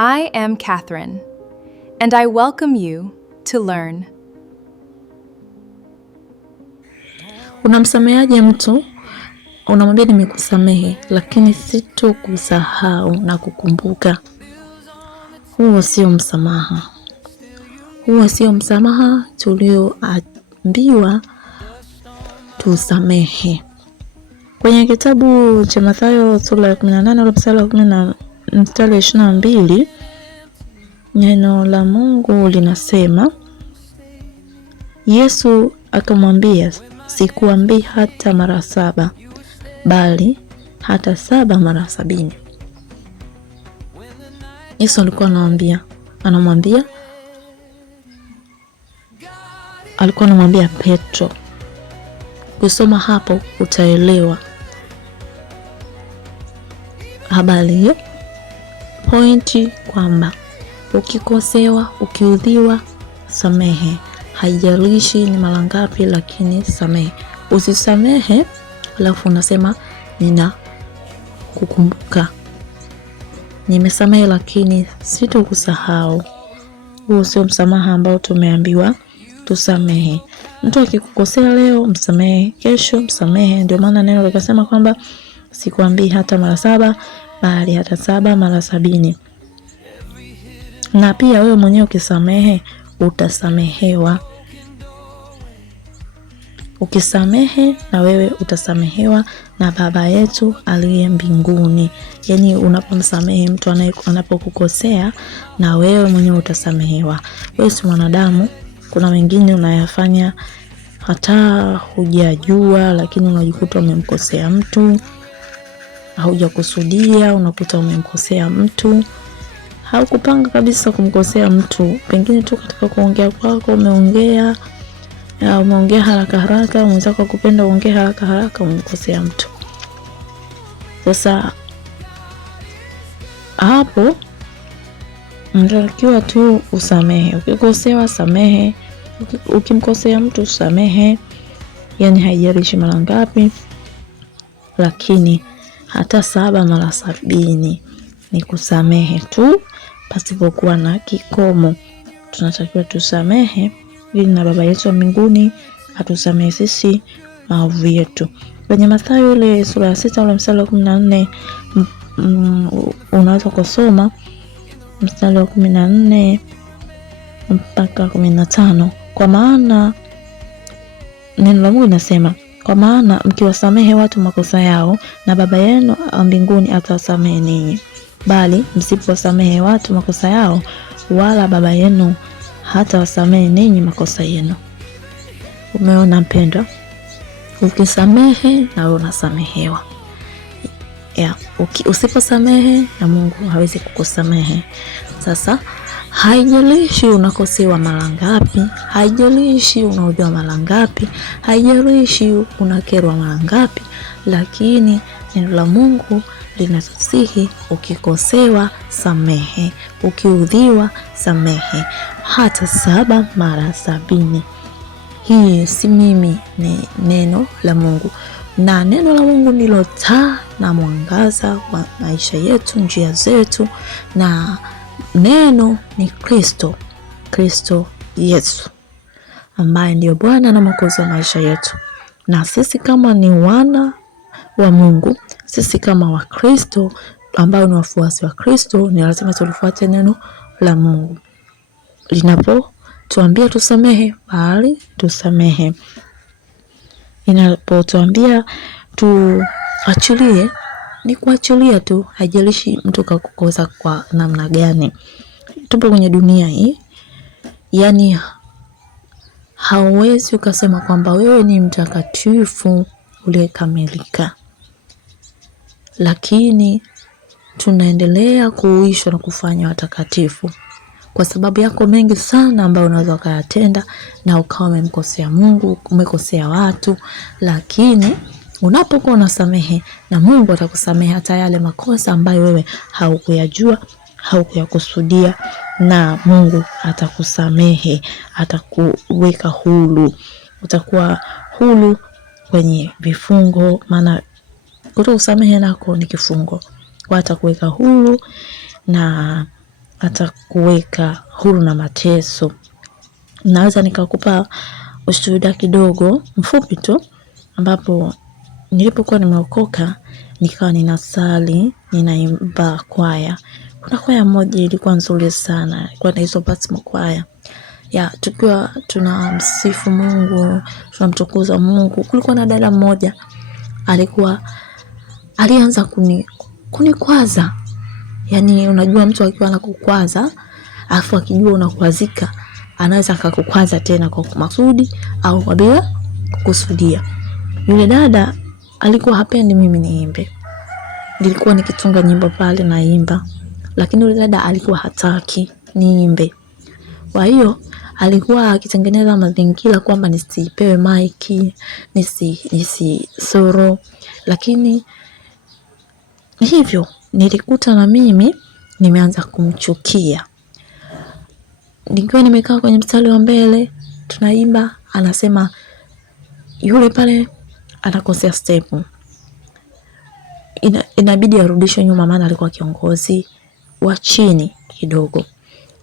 I am Catherine, and I welcome you to learn. Unamsameheaje mtu? Unamwambia nimekusamehe, lakini sitokusahau na kukumbuka. Huo sio msamaha. Huo sio msamaha tulioambiwa tusamehe. Kwenye kitabu cha Mathayo sura ya 18 mstari wa 22, neno la Mungu linasema, Yesu akamwambia, sikuambii hata mara 7, bali hata 7 mara 70. Yesu alikuwa anamwambia Petro. Kusoma hapo utaelewa habari hiyo. Pointi kwamba ukikosewa, ukiudhiwa, samehe. Haijalishi ni mara ngapi, lakini samehe. Usisamehe alafu unasema nina kukumbuka, nimesamehe lakini sitokusahau. Huo sio msamaha ambao tumeambiwa tusamehe. Mtu akikukosea leo msamehe, kesho msamehe. Ndio maana neno likasema kwamba sikuambii hata mara 7, bali hata 7 mara 70. Na pia wewe mwenyewe ukisamehe utasamehewa. Ukisamehe na wewe utasamehewa na Baba yetu aliye mbinguni. Yaani unapomsamehe mtu anapokukosea, na wewe mwenyewe utasamehewa. Wewe si mwanadamu, kuna wengine unayafanya hata hujajua, lakini unajikuta umemkosea mtu. Haujakusudia, unakuta umemkosea mtu. Haukupanga kabisa kumkosea mtu. Pengine tu katika kuongea kwako umeongea haraka, mwenzako kupenda uongee haraka, umemkosea mtu. Sasa hapo unatakiwa tu usamehe. Ukikosewa samehe, ukimkosea mtu samehe. Yaani haijalishi mara ngapi, lakini hata 7 mara 70 ni kusamehe tu pasipokuwa na kikomo. Tunatakiwa tusamehe ili na Baba yetu wa mbinguni atusamehe sisi maovu yetu. Kwenye Mathayo ile sura ya 6 ule mstari wa 14, unaweza kusoma mstari wa 14 mpaka 15. Kwa maana neno la Mungu linasema, kwa maana mkiwasamehe watu makosa yao, na Baba yenu wa mbinguni atawasamehe ninyi. Bali msipowasamehe watu makosa yao, wala Baba yenu hata wasamehe ninyi makosa yenu. Umeona mpendwa? Ukisamehe na unasamehewa. Usiposamehe na Mungu hawezi kukusamehe. Sasa haijalishi unakosewa mara ngapi, haijalishi unaudhiwa mara ngapi, haijalishi unakerwa mara ngapi, lakini neno la Mungu linatusihi ukikosewa samehe, ukiudhiwa samehe, hata 7 mara 70. Hii si mimi, ni neno la Mungu. Na neno la Mungu ndilo taa na mwangaza wa maisha yetu, njia zetu. Na neno ni Kristo Yesu, ambaye ndio Bwana na Mwokozi wa maisha yetu. Na sisi kama ni wana wa Mungu, sisi kama wa Kristo ambao ni wafuasi wa Kristo, ni lazima tulifuate neno la Mungu. Linapotuambia tusamehe, bali tusamehe. Inapotuambia tuachilie, ni kuachilia tu. Haijalishi mtu kakukosa kwa namna gani. Tupo kwenye dunia hii, yani hauwezi ukasema kwamba wewe ni mtakatifu uliyekamilika, lakini tunaendelea kuishwa na kufanya watakatifu kwa sababu yako mengi sana ambayo unaweza kuyatenda na ukawa umemkosea Mungu, umekosea watu. Lakini unapokuwa unasamehe, na Mungu atakusamehe hata yale makosa ambayo wewe haukuyajua, haukuyakusudia, na Mungu atakusamehe, atakuweka huru. Utakuwa huru kwenye vifungo, maana kutokusamehe nako ni kifungo. Atakuweka huru na atakuweka huru na mateso. Naweza nikakupa ushuhuda kidogo mfupi tu, ambapo nilipokuwa nimeokoka nikawa ninasali, ninaimba kwaya. Kuna kwaya moja ilikuwa nzuri sana, ilikuwa inaitwa Batimo kwaya. Tukiwa tunamsifu Mungu, tunamtukuza Mungu. Kulikuwa na dada mmoja alianza kunikwaza. Yaani unajua mtu akiwa anakukwaza, afu akijua unakwazika, anaweza akakukwaza tena kwa makusudi au kwa bila kukusudia. Yule dada alikuwa hapendi mimi niimbe. Nilikuwa nikitunga nyimbo pale naimba, lakini yule dada alikuwa hataki niimbe. Kwa hiyo alikuwa akitengeneza mazingira kwamba nisipewe maiki, nisisoro. Lakini hivyo nilikuta na mimi nimeanza kumchukia. Nikiwa nimekaa kwenye mstari wa mbele tunaimba, anasema yule pale anakosea step, inabidi arudishwe nyuma, maana alikuwa kiongozi wa chini kidogo,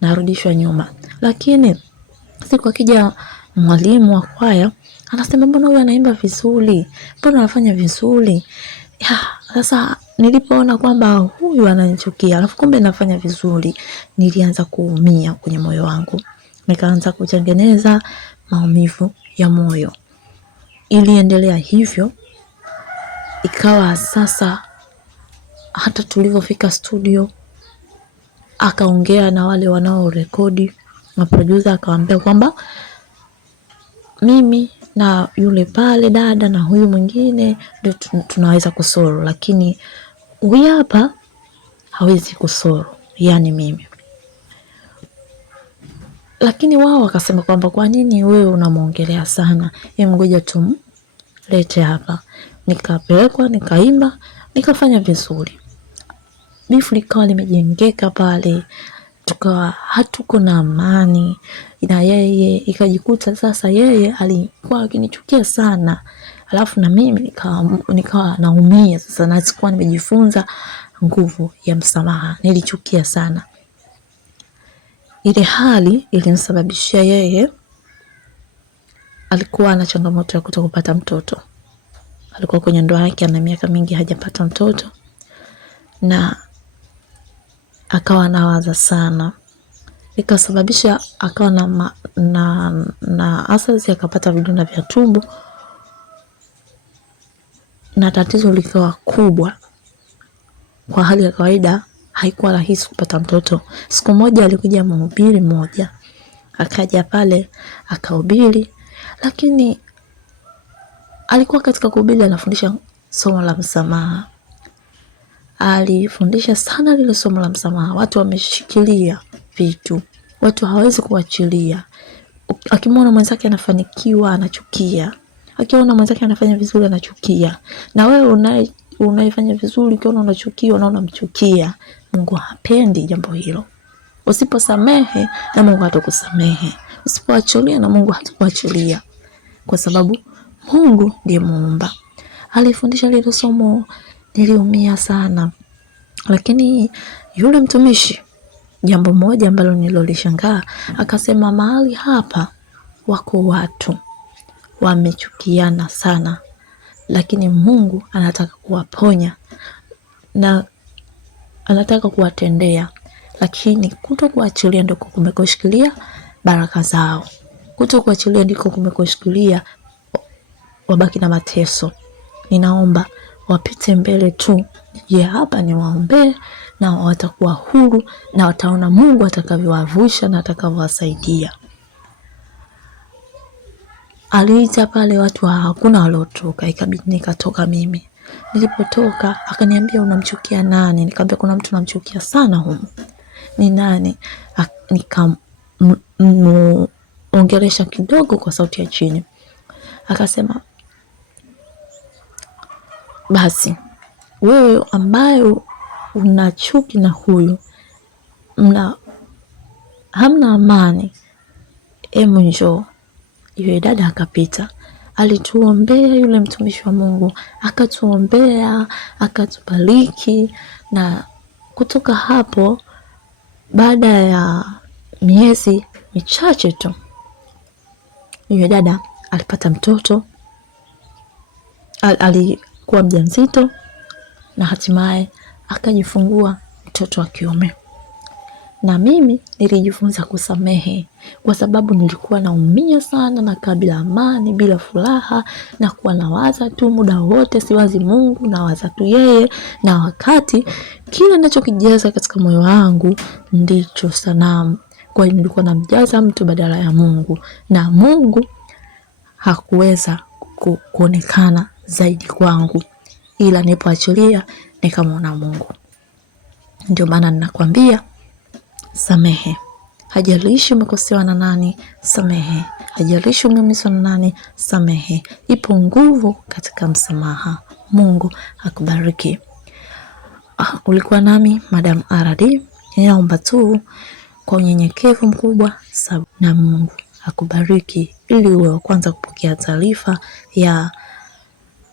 na arudishwe nyuma. Lakini siku akija mwalimu wa kwaya anasema mbona huyu anaimba vizuri, mbona anafanya vizuri. Sasa nilipoona kwamba huyu ananichukia alafu kumbe nafanya vizuri, nilianza kuumia kwenye moyo wangu, nikaanza kutengeneza maumivu ya moyo. Iliendelea hivyo, ikawa sasa hata tulivyofika studio akaongea na wale wanao rekodi na producer, akawaambia kwamba mimi na yule pale dada na huyu mwingine ndio tunaweza kusoro, lakini huyu hapa hawezi kusoro, yani mimi. Lakini wao wakasema kwamba kwa nini wewe unamuongelea sana, ngoja tumlete hapa. Nikapelekwa, nikaimba, nikafanya vizuri. Bifu likawa limejengeka pale, tukawa hatuko na amani. Na yeye ikajikuta sasa yeye alikuwa akinichukia sana, alafu na mimi nikawa naumia sasa, na sikuwa nimejifunza nguvu ya msamaha. Nilichukia sana. Ile hali ilinisababishia yeye, alikuwa na changamoto ya kutokupata mtoto. Alikuwa kwenye ndoa yake ana miaka mingi hajapata mtoto, na akawa nawaza sana, ikasababisha akawa na asasi, akapata vidonda vya tumbo, na tatizo likawa kubwa. Kwa hali ya kawaida haikuwa rahisi kupata mtoto. Siku moja alikuja mhubiri mmoja, akaja pale akahubiri, lakini alikuwa katika kuhubiri anafundisha somo la msamaha. Alifundisha sana lile somo la msamaha. Watu wameshikilia vitu, watu hawezi kuachilia. Akimwona mwenzake anafanikiwa anachukia, akiona mwenzake anafanya vizuri anachukia. Na wewe unaifanya vizuri ukiona unachukia na unamchukia, Mungu hapendi jambo hilo. Usiposamehe na Mungu hatakusamehe, usipoachilia na Mungu hatakuachilia, kwa sababu Mungu ndiye muumba. Alifundisha lile somo, niliumia sana. Lakini yule mtumishi, jambo moja ambalo nilolishangaa, akasema mahali hapa wako watu wamechukiana sana, lakini Mungu anataka kuwaponya na anataka kuwatendea, lakini kutokuachilia ndiko kumekoshikilia baraka zao. Kutokuachilia ndiko kumekoshikilia wabaki na mateso. Ninaomba wapite mbele tu, hapa niwaombee, na watakuwa huru na wataona Mungu atakavyowavusha na atakavyowasaidia. Aliita pale watu hakuna waliotoka, ikabidi nikatoka mimi. Nilipotoka akaniambia unamchukia nani? Nikamwambia kuna mtu namchukia sana humu. Ni nani? Nikamuongelesha kidogo kwa sauti ya chini. Akasema basi wewe ambaye una chuki na huyu, hamna amani, njoo. Yule dada akapita, alituombea, yule mtumishi wa Mungu akatuombea, akatubariki, na kutoka hapo Baada ya miezi michache tu, yule dada alipata mtoto, alikuwa mjamzito na hatimaye akajifungua mtoto wa kiume. Na mimi nilijifunza kusamehe kwa sababu nilikuwa naumia sana, na kabla amani, bila furaha, na kuwa nawaza tu muda wote, siwazi Mungu, nawaza tu yeye, na wakati kile ninachokijaza katika moyo wangu ndicho sanamu. Kwa hiyo nilikuwa namjaza mtu badala ya Mungu, na Mungu hakuweza kuonekana zaidi kwangu, ila nilipoachilia nikamwona Mungu. Ndio maana ninakwambia samehe. Hajalishi umekosewa na nani, samehe. Hajalishi umeumizwa na nani, samehe. Ipo nguvu katika msamaha. Mungu akubariki. Ulikuwa nami Madam RD. Ninaomba tu kwa unyenyekevu mkubwa, na Mungu akubariki ili uwe wa kwanza kupokea taarifa ya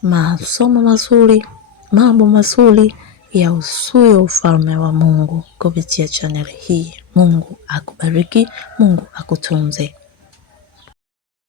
masomo mazuri, mambo mazuri ya usuyo ufalme wa Mungu kupitia channel hii. Mungu akubariki, Mungu akutunze.